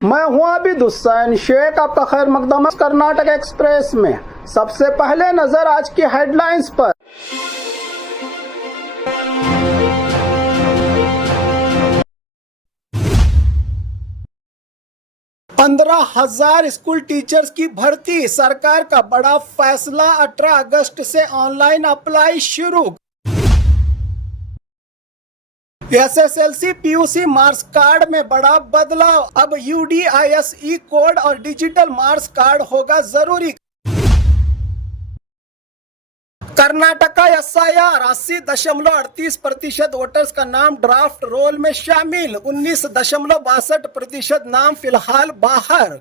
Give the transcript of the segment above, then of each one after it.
मैं हूं आबिद हुसैन शेख, आपका खैर मकदम कर्नाटक एक्सप्रेस में। सबसे पहले नजर आज की हेडलाइंस पर। पंद्रह 15,000 स्कूल टीचर्स की भर्ती, सरकार का बड़ा फैसला। 18 अगस्त से ऑनलाइन अप्लाई शुरू। एसएसएलसी पीयूसी मार्क्स कार्ड में बड़ा बदलाव, अब यूडीआईएसई कोड और डिजिटल मार्क्स कार्ड होगा जरूरी। कर्नाटक का एसआईआर 80.38% वोटर्स का नाम ड्राफ्ट रोल में शामिल, 19.62% नाम फिलहाल बाहर।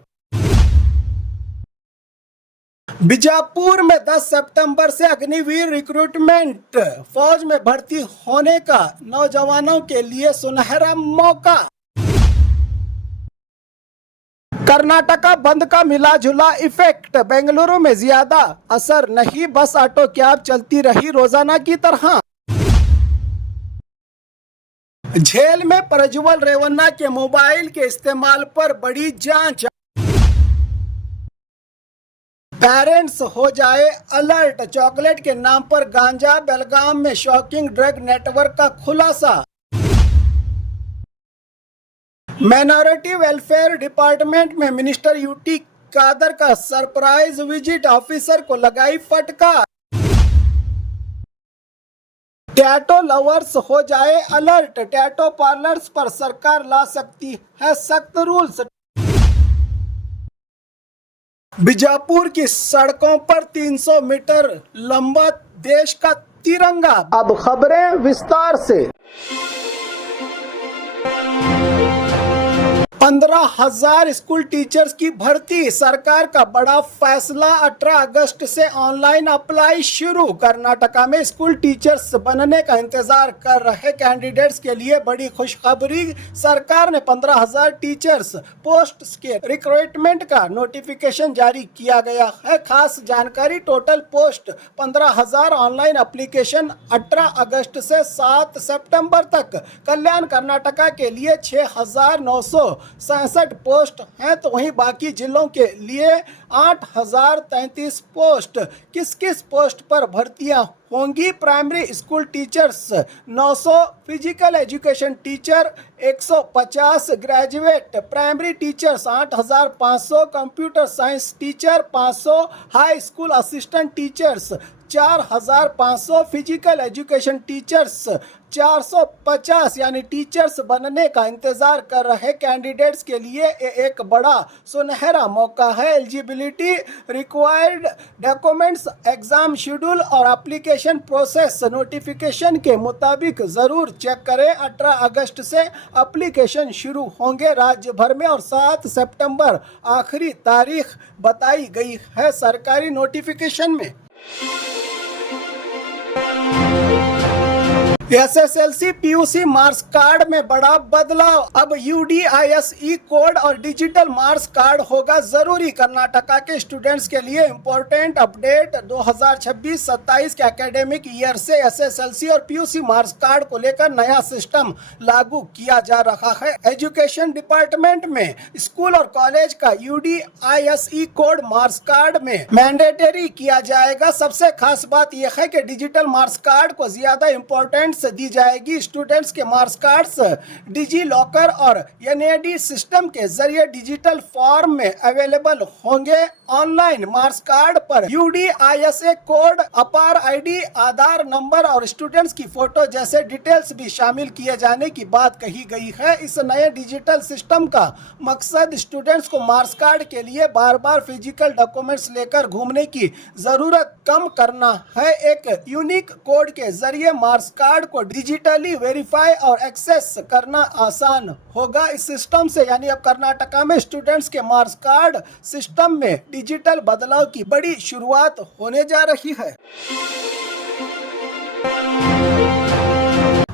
बीजापुर में 10 सितंबर से अग्निवीर रिक्रूटमेंट, फौज में भर्ती होने का नौजवानों के लिए सुनहरा मौका। कर्नाटका बंद का मिला जुला इफेक्ट, बेंगलुरु में ज्यादा असर नहीं, बस ऑटो कैब चलती रही रोजाना की तरह। जेल में प्रज्वल रेवन्ना के मोबाइल के इस्तेमाल पर बड़ी जांच, पेरेंट्स हो जाए अलर्ट, चॉकलेट के नाम पर गांजा, बेलगाम में शॉकिंग ड्रग नेटवर्क का खुलासा। माइनॉरिटी वेलफेयर डिपार्टमेंट में मिनिस्टर यूटी कादर का सरप्राइज विजिट, ऑफिसर को लगाई फटकार। टैटो लवर्स हो जाए अलर्ट, टैटो पार्लर्स पर सरकार ला सकती है सख्त रूल्स। बीजापुर की सड़कों पर 300 मीटर लंबा देश का तिरंगा। अब खबरें विस्तार से। 15,000 स्कूल टीचर्स की भर्ती, सरकार का बड़ा फैसला। 18 अगस्त से ऑनलाइन अप्लाई शुरू। कर्नाटका में स्कूल टीचर्स बनने का इंतजार कर रहे कैंडिडेट्स के लिए बड़ी खुशखबरी। सरकार ने 15,000 टीचर्स पोस्ट के रिक्रूटमेंट का नोटिफिकेशन जारी किया गया है। खास जानकारी, टोटल पोस्ट 15,000, ऑनलाइन एप्लीकेशन 18 अगस्त से 7 सितंबर तक। कल्याण कर्नाटका के लिए 6,967 पोस्ट हैं, तो वहीं बाकी जिलों के लिए 8,033 पोस्ट। किस किस पोस्ट पर भर्तियां होंगी? Primary school teachers 900, physical education teacher 150, graduate primary teachers 8,500, computer science teacher 500, high school assistant teachers 4,500, physical education teachers 450। यानी टीचर्स बनने का इंतजार कर रहे कैंडिडेट्स के लिए एक बड़ा सुनहरा मौका है। Eligibility, required documents, exam schedule और एप्लीकेशन प्रोसेस नोटिफिकेशन के मुताबिक जरूर चेक करें। 18 अगस्त से एप्लीकेशन शुरू होंगे राज्य भर में और 7 सितंबर आखिरी तारीख बताई गई है सरकारी नोटिफिकेशन में। एसएसएलसी पीयूसी मार्क्स कार्ड में बड़ा बदलाव, अब यूडीआईएसई कोड और डिजिटल मार्क्स कार्ड होगा जरूरी। कर्नाटका के स्टूडेंट्स के लिए इंपॉर्टेंट अपडेट, 2026-27 के एकेडमिक ईयर से एसएसएलसी और पीयूसी मार्क्स कार्ड को लेकर नया सिस्टम लागू किया जा रहा है। एजुकेशन डिपार्टमेंट में स्कूल और कॉलेज का यूडीआईएसई कोड मार्क्स कार्ड में मैंडेटरी किया जाएगा। सबसे खास बात यह है कि डिजिटल मार्क्स कार्ड को ज्यादा इंपॉर्टेंट दी जाएगी। स्टूडेंट्स के मार्क्स कार्ड्स डिजी लॉकर और एनएडी सिस्टम के जरिए डिजिटल फॉर्म में अवेलेबल होंगे। ऑनलाइन मार्क्स कार्ड पर यूडीआईएसए कोड, अपार आईडी, आधार नंबर और स्टूडेंट्स की फोटो जैसे डिटेल्स भी शामिल किए जाने की बात कही गई है। इस नए डिजिटल सिस्टम का मकसद स्टूडेंट्स को मार्क्स कार्ड के लिए बार बार फिजिकल डॉक्यूमेंट्स लेकर घूमने की जरूरत कम करना है। एक यूनिक कोड के जरिए मार्क्स कार्ड को डिजिटली वेरीफाई और एक्सेस करना आसान होगा। इस सिस्टम से यानी अब कर्नाटका में स्टूडेंट्स के मार्क्स कार्ड सिस्टम में डिजिटल बदलाव की बड़ी शुरुआत होने जा रही है।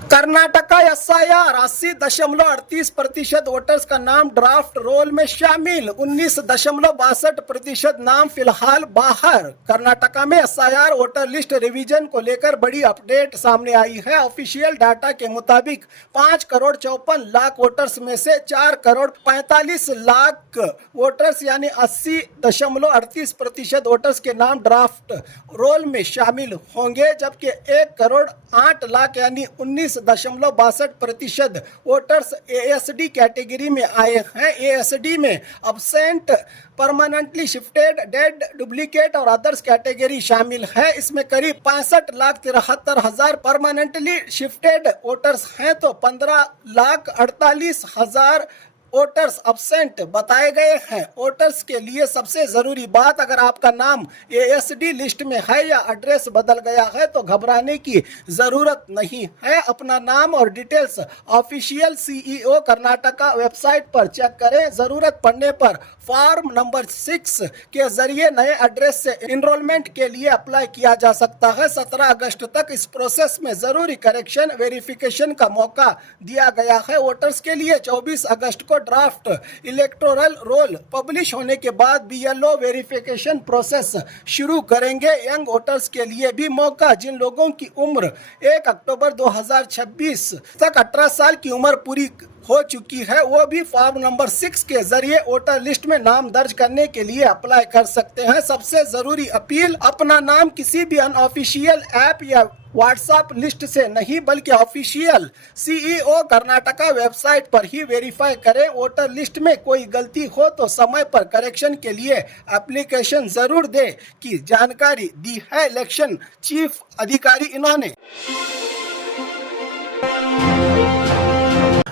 कर्नाटका एसआईआर 80.38% वोटर्स का नाम ड्राफ्ट रोल में शामिल, 19.62% नाम फिलहाल बाहर। कर्नाटका में एसआईआर वोटर लिस्ट रिवीजन को लेकर बड़ी अपडेट सामने आई है। ऑफिशियल डाटा के मुताबिक 5,54,00,000 वोटर्स में से 4,45,00,000 वोटर्स यानी 80.38% वोटर्स के नाम ड्राफ्ट रोल में शामिल होंगे, जबकि 1,08,00,000 यानी 19.62% वोटर्स एएसडी कैटेगरी में आए हैं। एएसडी में absent, permanently shifted, dead, duplicate और अदर्स कैटेगरी शामिल है। इसमें करीब 65,73,000 परमानेंटली शिफ्टेड वोटर्स हैं तो 15,48,000 वोटर्स अब्सेंट बताए गए हैं। वोटर्स के लिए सबसे ज़रूरी बात, अगर आपका नाम एएसडी लिस्ट में है या एड्रेस बदल गया है तो घबराने की ज़रूरत नहीं है। अपना नाम और details official CEO Karnataka website पर चेक करें। ज़रूरत पड़ने पर फॉर्म नंबर 6 के जरिए नए एड्रेस से इनरोलमेंट के लिए अप्लाई किया जा सकता है। 17 अगस्त तक इस प्रोसेस में ज़रूरी करेक्शन वेरिफिकेशन का मौका दिया गया है। वोटर्स के लिए 24 अगस्त को ड्राफ्ट इलेक्टोरल रोल पब्लिश होने के बाद बीएलओ वेरिफिकेशन प्रोसेस शुरू करेंगे। यंग वोटर्स के लिए भी मौका, जिन लोगों की उम्र 1 अक्टूबर 2026 तक 18 साल की उम्र पूरी हो चुकी है, वो भी फॉर्म नंबर 6 के जरिए वोटर लिस्ट में नाम दर्ज करने के लिए अप्लाई कर सकते हैं। सबसे जरूरी अपील, अपना नाम किसी भी अनऑफिशियल ऐप या व्हाट्सएप लिस्ट से नहीं बल्कि ऑफिशियल सीईओ कर्नाटका वेबसाइट पर ही वेरीफाई करें। वोटर लिस्ट में कोई गलती हो तो समय पर करेक्शन के लिए एप्लीकेशन जरूर दें की जानकारी दी है इलेक्शन चीफ अधिकारी इन्होंने।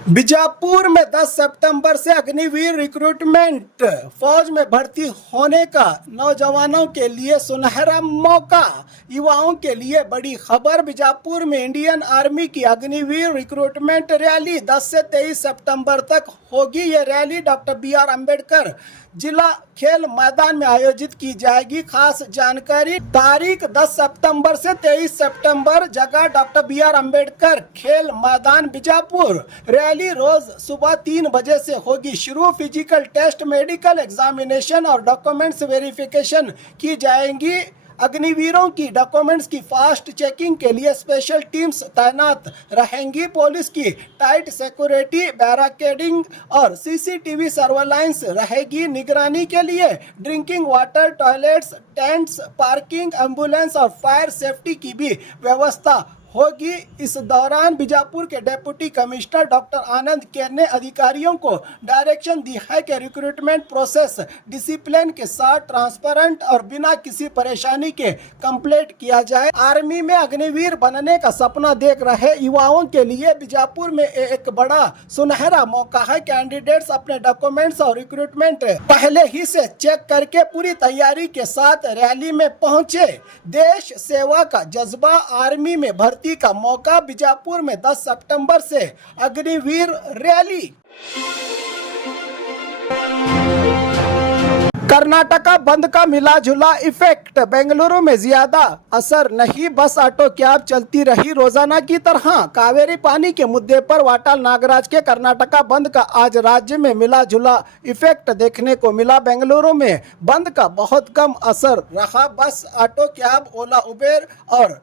बीजापुर में 10 सितंबर से अग्निवीर रिक्रूटमेंट, फौज में भर्ती होने का नौजवानों के लिए सुनहरा मौका। युवाओं के लिए बड़ी खबर, बीजापुर में इंडियन आर्मी की अग्निवीर रिक्रूटमेंट रैली 10 से 23 सितंबर तक होगी। ये रैली डॉक्टर BR अम्बेडकर जिला खेल मैदान में आयोजित की जाएगी। खास जानकारी, तारीख 10 सितंबर से 23 सितंबर, जगह डॉक्टर BR अम्बेडकर खेल मैदान बीजापुर। रैली रोज सुबह 3 बजे से होगी शुरू। फिजिकल टेस्ट, मेडिकल एग्जामिनेशन और डॉक्यूमेंट्स वेरिफिकेशन की जाएंगी। अग्निवीरों की डॉक्यूमेंट्स की फास्ट चेकिंग के लिए स्पेशल टीम्स तैनात रहेंगी। पुलिस की टाइट सिक्योरिटी, बैरिकेडिंग और सीसीटीवी सर्वेलांस रहेगी। निगरानी के लिए drinking water, toilets, tents, parking, ambulance और फायर सेफ्टी की भी व्यवस्था होगी। इस दौरान बीजापुर के डिप्टी कमिश्नर डॉक्टर आनंद केर ने अधिकारियों को डायरेक्शन दी है कि रिक्रूटमेंट प्रोसेस डिसिप्लिन के साथ ट्रांसपेरेंट और बिना किसी परेशानी के कंप्लीट किया जाए। आर्मी में अग्निवीर बनने का सपना देख रहे युवाओं के लिए बीजापुर में एक बड़ा सुनहरा मौका है। कैंडिडेट्स अपने डॉक्यूमेंट्स और रिक्रूटमेंट पहले ही से चेक करके पूरी तैयारी के साथ रैली में पहुंचे। देश सेवा का जज्बा, आर्मी में भर्ती का मौका। बीजापुर में 10 सितंबर से अग्निवीर रैली। कर्नाटका बंद का मिला जुला इफेक्ट, बेंगलुरु में ज्यादा असर नहीं, बस ऑटो कैब चलती रही रोजाना की तरह। कावेरी पानी के मुद्दे पर वाटाल नागराज के कर्नाटका बंद का आज राज्य में मिला जुला इफेक्ट देखने को मिला। बेंगलुरु में बंद का बहुत कम असर रहा। बस, ऑटो कैब, ओला, उबेर और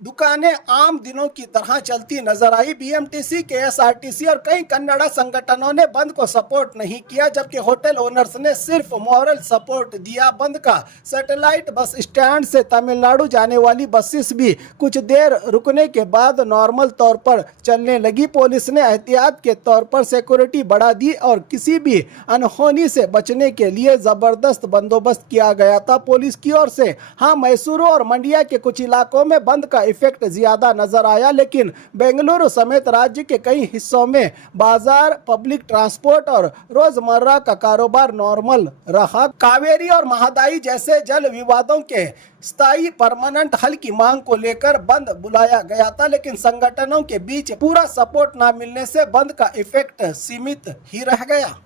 दुकानें आम दिनों की तरह चलती नजर आई। बीएमटीसी, केएसआरटीसी और कई कन्नड़ा संगठनों ने बंद को सपोर्ट नहीं किया, जबकि होटल ओनर्स ने सिर्फ मॉरल सपोर्ट दिया। बंद का सैटेलाइट बस स्टैंड से तमिलनाडु जाने वाली बसेस भी कुछ देर रुकने के बाद नॉर्मल तौर पर चलने लगी। पुलिस ने एहतियात के तौर पर सिक्योरिटी बढ़ा दी और किसी भी अनहोनी से बचने के लिए जबरदस्त बंदोबस्त किया गया था पुलिस की ओर से। हाँ, मैसूरू और मंडिया के कुछ इलाकों में बंद का इफेक्ट ज्यादा नजर आया, लेकिन बेंगलुरु समेत राज्य के कई हिस्सों में बाजार, पब्लिक ट्रांसपोर्ट और रोजमर्रा का कारोबार नॉर्मल रहा। कावेरी और महादाई जैसे जल विवादों के स्थायी परमानेंट हल की मांग को लेकर बंद बुलाया गया था, लेकिन संगठनों के बीच पूरा सपोर्ट न मिलने से बंद का इफेक्ट सीमित ही रह गया।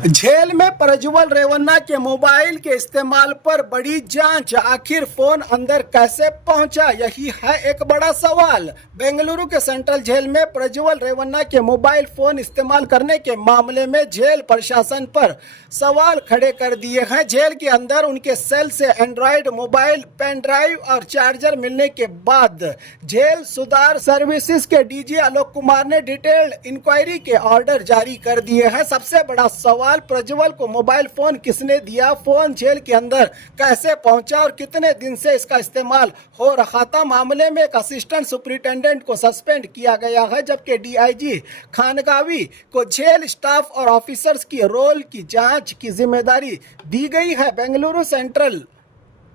जेल में प्रज्वल रेवन्ना के मोबाइल के इस्तेमाल पर बड़ी जांच, आखिर फोन अंदर कैसे पहुंचा, यही है एक बड़ा सवाल। बेंगलुरु के सेंट्रल जेल में प्रज्वल रेवन्ना के मोबाइल फोन इस्तेमाल करने के मामले में जेल प्रशासन पर सवाल खड़े कर दिए हैं। जेल के अंदर उनके सेल से एंड्रॉयड मोबाइल, पेन ड्राइव और चार्जर मिलने के बाद जेल सुधार सर्विसेज के डीजी आलोक कुमार ने डिटेल्ड इंक्वायरी के ऑर्डर जारी कर दिए हैं। सबसे बड़ा सवाल, प्रज्वल को मोबाइल फोन किसने दिया, फोन जेल के अंदर कैसे पहुंचा और कितने दिन से इसका इस्तेमाल हो रहा था। मामले में एक असिस्टेंट सुपरिटेंडेंट को सस्पेंड किया गया है, जबकि डीआईजी खानगावी को जेल स्टाफ और ऑफिसर्स की रोल की जांच की जिम्मेदारी दी गई है। बेंगलुरु सेंट्रल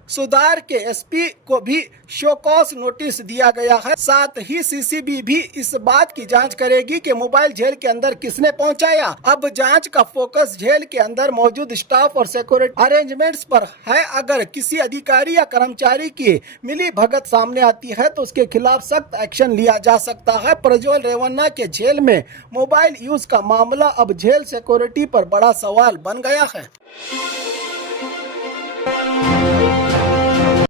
सुधार के एसपी को भी शोकॉज नोटिस दिया गया है। साथ ही सीसीबी भी इस बात की जांच करेगी कि मोबाइल जेल के अंदर किसने पहुंचाया। अब जांच का फोकस जेल के अंदर मौजूद स्टाफ और सिक्योरिटी अरेंजमेंट्स पर है। अगर किसी अधिकारी या कर्मचारी की मिली भगत सामने आती है तो उसके खिलाफ सख्त एक्शन लिया जा सकता है। प्रज्वल रेवन्ना के जेल में मोबाइल यूज का मामला अब जेल सिक्योरिटी पर बड़ा सवाल बन गया है।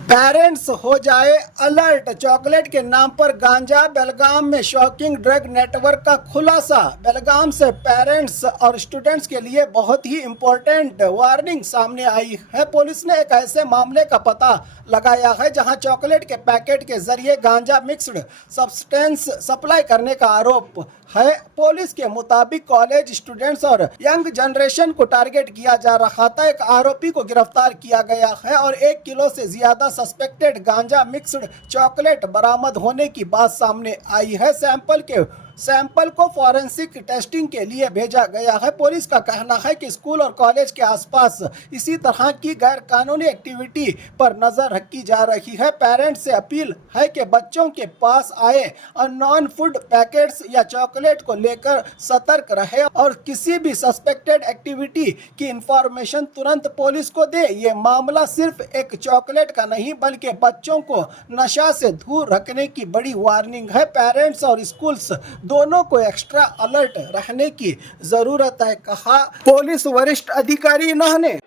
पेरेंट्स हो जाए अलर्ट, चॉकलेट के नाम पर गांजा, बेलगाम में शॉकिंग ड्रग नेटवर्क का खुलासा। बेलगाम से पेरेंट्स और स्टूडेंट्स के लिए बहुत ही इंपॉर्टेंट वार्निंग सामने आई है। पुलिस ने एक ऐसे मामले का पता लगाया है जहां चॉकलेट के पैकेट के जरिए गांजा मिक्स्ड सब्सटेंस सप्लाई करने का आरोप है। पुलिस के मुताबिक कॉलेज स्टूडेंट्स और यंग जनरेशन को टारगेट किया जा रहा था। एक आरोपी को गिरफ्तार किया गया है और 1 किलो से ज्यादा सस्पेक्टेड गांजा मिक्स्ड चॉकलेट बरामद होने की बात सामने आई है। सैंपल को फॉरेंसिक टेस्टिंग के लिए भेजा गया है। पुलिस का कहना है कि स्कूल और कॉलेज के आसपास इसी तरह की गैर कानूनी एक्टिविटी पर नजर रखी जा रही है। पेरेंट्स से अपील है कि बच्चों के पास आए अननोन फूड पैकेट्स या चॉकलेट को लेकर सतर्क रहे और किसी भी सस्पेक्टेड एक्टिविटी की इंफॉर्मेशन तुरंत पुलिस को दे। ये मामला सिर्फ एक चॉकलेट का नहीं बल्कि बच्चों को नशा से दूर रखने की बड़ी वार्निंग है। पेरेंट्स और स्कूल्स दोनों को एक्स्ट्रा अलर्ट रहने की जरूरत है, कहा पुलिस वरिष्ठ अधिकारी ने।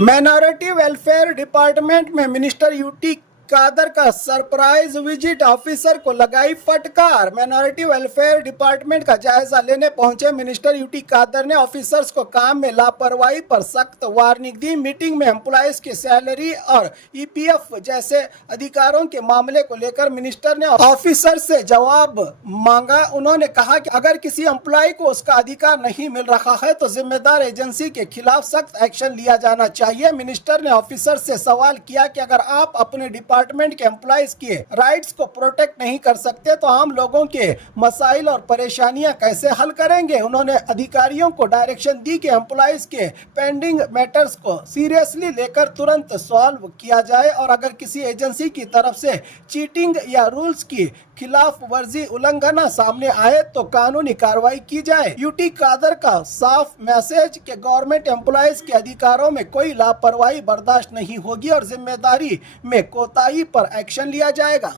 माइनॉरिटी वेलफेयर डिपार्टमेंट में मिनिस्टर यूटी कादर का सरप्राइज विजिट, ऑफिसर को लगाई फटकार। माइनॉरिटी वेलफेयर डिपार्टमेंट का जायजा लेने पहुंचे मिनिस्टर यूटी कादर ने ऑफिसर्स को काम में लापरवाही पर सख्त वार्निंग दी। मीटिंग में एम्प्लॉयज की सैलरी और ईपीएफ जैसे अधिकारों के मामले को लेकर मिनिस्टर ने ऑफिसर से जवाब मांगा। उन्होंने कहा कि अगर किसी एम्प्लॉय को उसका अधिकार नहीं मिल रहा है तो जिम्मेदार एजेंसी के खिलाफ सख्त एक्शन लिया जाना चाहिए। मिनिस्टर ने ऑफिसर से सवाल किया कि अगर आप अपने डिपार्टमेंट के एम्प्लॉयज के राइट्स को प्रोटेक्ट नहीं कर सकते तो आम लोगों के मसाइल और परेशानियां कैसे हल करेंगे। उन्होंने अधिकारियों को डायरेक्शन दी कि एम्प्लॉयज के पेंडिंग मैटर्स को सीरियसली लेकर तुरंत सॉल्व किया जाए और अगर किसी एजेंसी की तरफ से चीटिंग या रूल्स की खिलाफ वर्जी उल्लंघन सामने आए तो कानूनी कार्रवाई की जाए। यूटी कादर का साफ मैसेज कि गवर्नमेंट एम्प्लॉयज के अधिकारों में कोई लापरवाही बर्दाश्त नहीं होगी और जिम्मेदारी में कोताही पर एक्शन लिया जाएगा।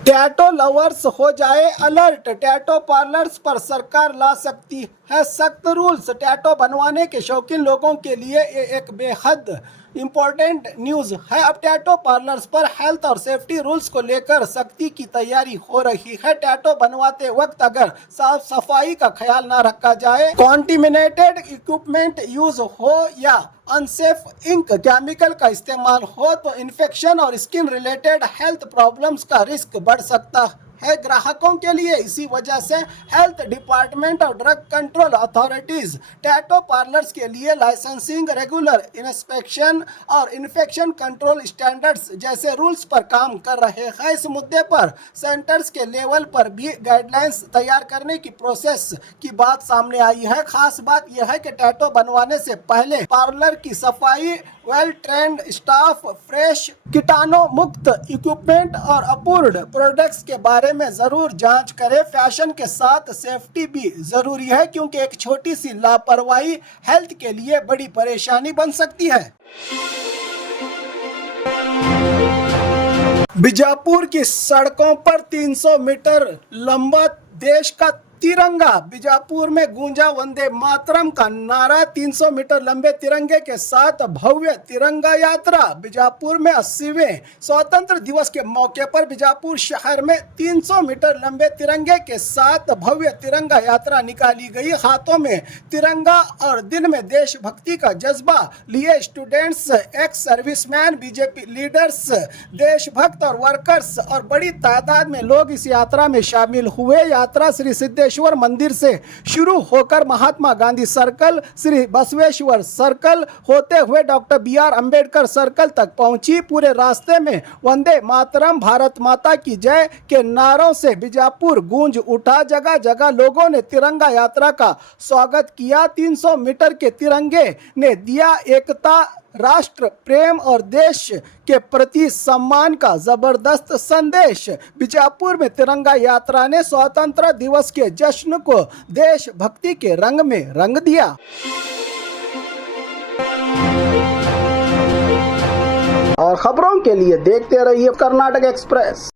टैटो लवर्स हो जाए अलर्ट, टैटो पार्लर्स पर सरकार ला सकती है सख्त रूल्स। टैटो बनवाने के शौकीन लोगों के लिए ये एक बेहद इम्पोर्टेंट न्यूज है। अब टैटो पार्लर्स पर हेल्थ और सेफ्टी रूल्स को लेकर सख्ती की तैयारी हो रही है। टैटो बनवाते वक्त अगर साफ सफाई का ख्याल ना रखा जाए, कॉन्टिमिनेटेड इक्विपमेंट यूज हो या अनसेफ इंक केमिकल का इस्तेमाल हो तो इन्फेक्शन और स्किन रिलेटेड हेल्थ प्रॉब्लम्स का रिस्क बढ़ सकता है ग्राहकों के लिए। इसी वजह से हेल्थ डिपार्टमेंट और drug control authorities tattoo parlours के लिए लाइसेंसिंग, रेगुलर इंस्पेक्शन और इन्फेक्शन कंट्रोल स्टैंडर्ड्स जैसे रूल्स पर काम कर रहे हैं। इस मुद्दे पर सेंटर्स के लेवल पर भी गाइडलाइंस तैयार करने की प्रोसेस की बात सामने आई है। खास बात यह है कि टैटो बनवाने से पहले पार्लर की सफाई, वेल ट्रेंड स्टाफ, फ्रेश कीटाणु मुक्त इक्विपमेंट और अपूर्ड प्रोडक्ट्स के बारे में जरूर जांच करें। फैशन के साथ सेफ्टी भी जरूरी है क्योंकि एक छोटी सी लापरवाही हेल्थ के लिए बड़ी परेशानी बन सकती है। बीजापुर की सड़कों पर 300 मीटर लंबा देश का तिरंगा। बीजापुर में गूंजा वंदे मातरम का नारा। 300 मीटर लंबे तिरंगे के साथ भव्य तिरंगा यात्रा। बीजापुर में 80वें स्वतंत्र दिवस के मौके पर बीजापुर शहर में 300 मीटर लंबे तिरंगे के साथ भव्य तिरंगा यात्रा निकाली गई। हाथों में तिरंगा और दिन में देशभक्ति का जज्बा लिए students, ex serviceman, BJP leaders, देशभक्त और वर्कर्स और बड़ी तादाद में लोग इस यात्रा में शामिल हुए। यात्रा श्री सिद्धेश्वर मंदिर से शुरू होकर महात्मा गांधी सर्कल, श्री बसवेश्वर सर्कल होते हुए डॉक्टर BR अंबेडकर सर्कल तक पहुंची। पूरे रास्ते में वंदे मातरम, भारत माता की जय के नारों से बीजापुर गूंज उठा। जगह जगह लोगों ने तिरंगा यात्रा का स्वागत किया। 300 मीटर के तिरंगे ने दिया एकता, राष्ट्र प्रेम और देश के प्रति सम्मान का जबरदस्त संदेश। बीजापुर में तिरंगा यात्रा ने स्वतंत्रता दिवस के जश्न को देशभक्ति के रंग में रंग दिया। और खबरों के लिए देखते रहिए कर्नाटक एक्सप्रेस।